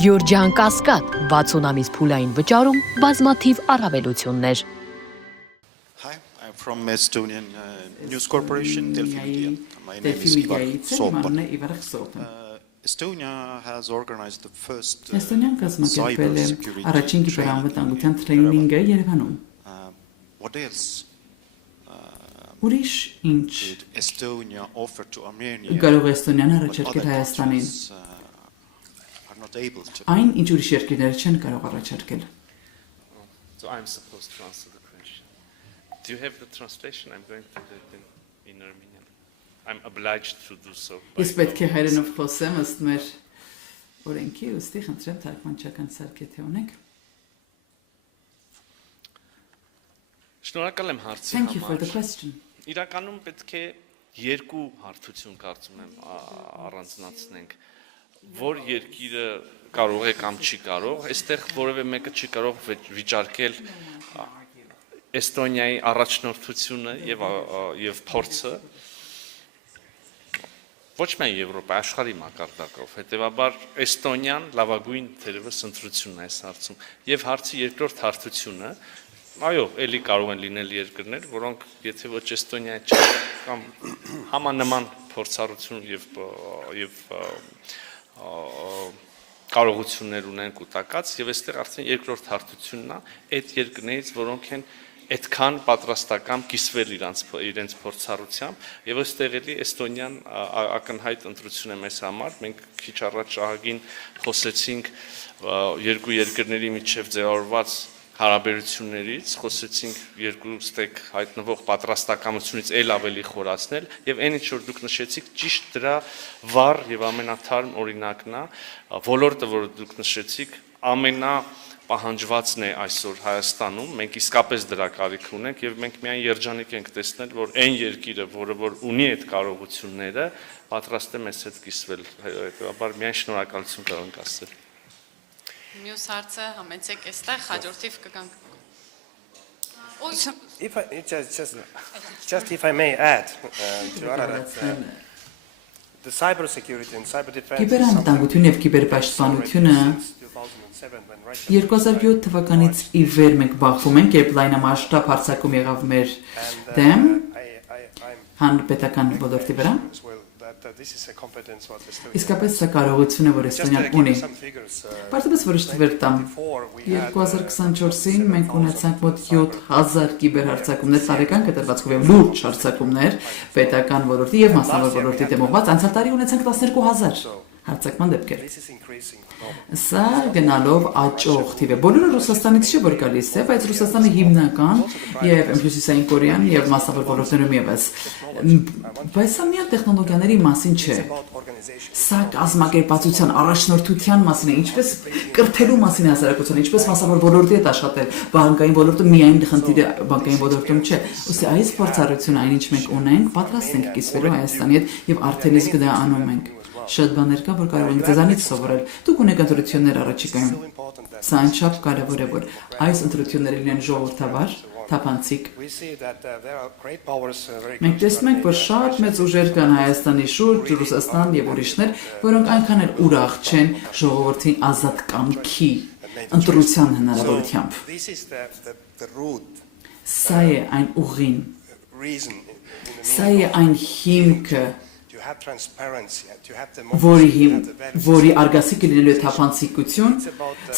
Գյորջյան Կասկադ 60 ամիս փուլային վճարում բազմաթիվ առավելություններ։ Hi, I'm from Estonian News Corporation, Delphi Media. My name is Delphi Ivar Media-ից Sootman. Իվար Սոթան։ Estonia has organized the first Էստոնիան կազմակերպել է cybersecurity առաջին կիբերանվտանգության տրեյնինգը Երևանում։ What else Ուրիշ ինչ did Estonia offer to Armenia? կարող է Էստոնիան but առաջարկել other Հայաստանին։ countries, are not able to. Այն ինչ ուրիշ երկրները չեն կարող առաջարկել։ So I'm supposed to answer the question. Do you have the translation? I'm going to do it in Armenian. I'm obliged to do so. Ես պետք է հայերենով խոսեմ ըստ մեր օրենքի, ուստի խնդրեմ թարգմանչական սարք եթե ունեք։ Շնորհակալ եմ հարցի Thank you for the համար։ question. Իրականում պետք է երկու հարթություն կարծում եմ առանձնացնենք, որ երկիրը կարող է կամ չի կարող, այստեղ որևէ մեկը չի կարող վիճարկել Էստոնիայի առաջնորդությունը եւ փորձը ոչ միայն Եվրոպա, աշխարհի մակարդակով, հետեւաբար Էստոնիան լավագույն թերևս ընտրությունն է այս հարցում եւ հարցի երկրորդ հարթությունը այո, ելի կարող են լինել երկրներ, որոնք եթե ոչ Էստոնիա չէ կամ համանման փորձառություն եւ կարողություններ ունեն կուտակած եւ այստեղ արդեն երկրորդ հարթությունն է այդ երկրներից, որոնք են այդքան պատրաստական կիսվել իրենց փորձառությամբ եւ այստեղ էլի Էստոնիան ակնհայտ ընտրություն է մեզ համար մենք քիչ առաջ շահագին խոսեցինք երկու երկրների միջև ձևավորված հարաբերություններից խոսեցինք երկու ստեկ հայտնվող պատրաստակամությունից ել ավելի խորացնել եւ այն ինչ որ դուք նշեցիք ճիշտ դրա վառ եւ ամենաթարմ օրինակն է ոլորտը որ դուք նշեցիք ամենա պահանջվածն է այսօր Հայաստանում մենք իսկապես դրա կարիք ունենք եւ մենք միայն երջանիկ ենք տեսնել որ այն երկիրը որը որ ունի այդ կարողությունները պատրաստ է մեզ հետ կիսվել հետեւաբար միայն շնորհակալություն կարող ենք ասել Մյուս հարցը համեցեք այստեղ հաջորդիվ կգանք Just if I may add to Ararat, the cybersecurity and cyber defense Կիբերանվտանգություն եւ կիբերպաշտպանությունը 2007 թվականից ի վեր մենք բախվում ենք, երբ լայնամասշտաբ հարձակում եղավ մեր դեմ հանրապետական ոլորտի վրա։ Իսկապես սա կարողություն է, որ Էստոնիան ունի։ Պարզապես որոշ թվեր տամ։ 2024-ին մենք ունեցանք մոտ 7000 կիբերհարձակումներ տարեկան կտրվածքով եւ լուրջ հարձակումներ պետական ոլորտի եւ մասնավոր ոլորտի դեմ ուղղված։ Անցյալ տարի ունեցանք 12000 հարձակման դեպքեր։ Սա գնալով աճող թիվ է։ Բոլորը Ռուսաստանից չէ որ գալիս է, բայց Ռուսաստանը հիմնական եւ Հյուսիսային Կորեան եւ մասնավոր ոլորտներում եւս։ Բայց սա միայն տեխնոլոգիաների մասին չէ։ Սա կազմակերպվածության առաջնորդության մասին է, ինչպես կրթելու մասին է հասարակությունը, ինչպես մասնավոր ոլորտի հետ աշխատել։ Բանկային ոլորտը միայն խնդիրը բանկային ոլորտում չէ։ Ոսի այս փորձառությունը այնինչ մենք ունենք, պատրաստ ենք կիսվելու Հայաստանի հետ եւ արդեն իսկ դա անում ենք։ Շատ բաներ կա, որ կարող ենք ձեզանից սովորել։ Դուք ունեք ընտրություններ առաջիկայում։ Սա անչափ կարևոր է, որ այս ընտրությունները լինեն ժողովրդավար, թափանցիկ։ Մենք տեսնում ենք, որ շատ մեծ ուժեր կան Հայաստանի շուրջ, Ռուսաստան եւ ուրիշներ, որոնք այնքան էլ ուրախ չեն ժողովրդի ազատ կամքի ընտրության հնարավորությամբ։ Սա է այն ուղին։ Սա է այն հիմքը որի արգասիքը լինելու է թափանցիկություն,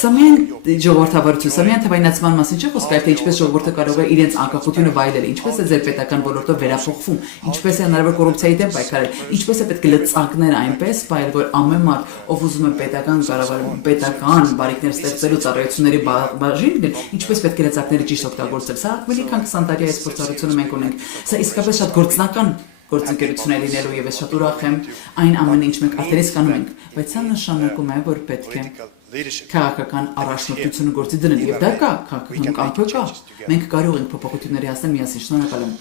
սա միայն ժողովրդավարություն, սա միայն թվայնացման մասին չէ խոսքը, թե ինչպես ժողովուրդը կարող է իրենց անկախությունը վայելել, ինչպես է ձեր պետական ոլորտը վերափոխվում, ինչպես է հնարավոր կոռուպցիայի դեմ պայքարել, ինչպես է պետք է լծակներ այնպես բայել, որ ամեն մարդ, ով ուզում է պետական կառավարում, պետական բարիկներ ստեղծելու ծառայությունների բաժին լինել, ինչպես պետք է լծակները ճիշտ օգտագործել։ Սա ավելի քան 20 տարի այս փորձառությունը մենք ունենք։ Սա իսկապես շատ գործնական գործընկերություն է լինելու եւ ես շատ ուրախ եմ այն ամենը ինչ մենք արդեն իսկ անում ենք, բայց սա նշանակում է, որ պետք է քաղաքական առաջնորդությունը գործի դնել եւ դա կա, քաղաքական կամքը կա։ Մենք կարող ենք փոփոխությունների հասնել միասին։ Շնորհակալ եմ։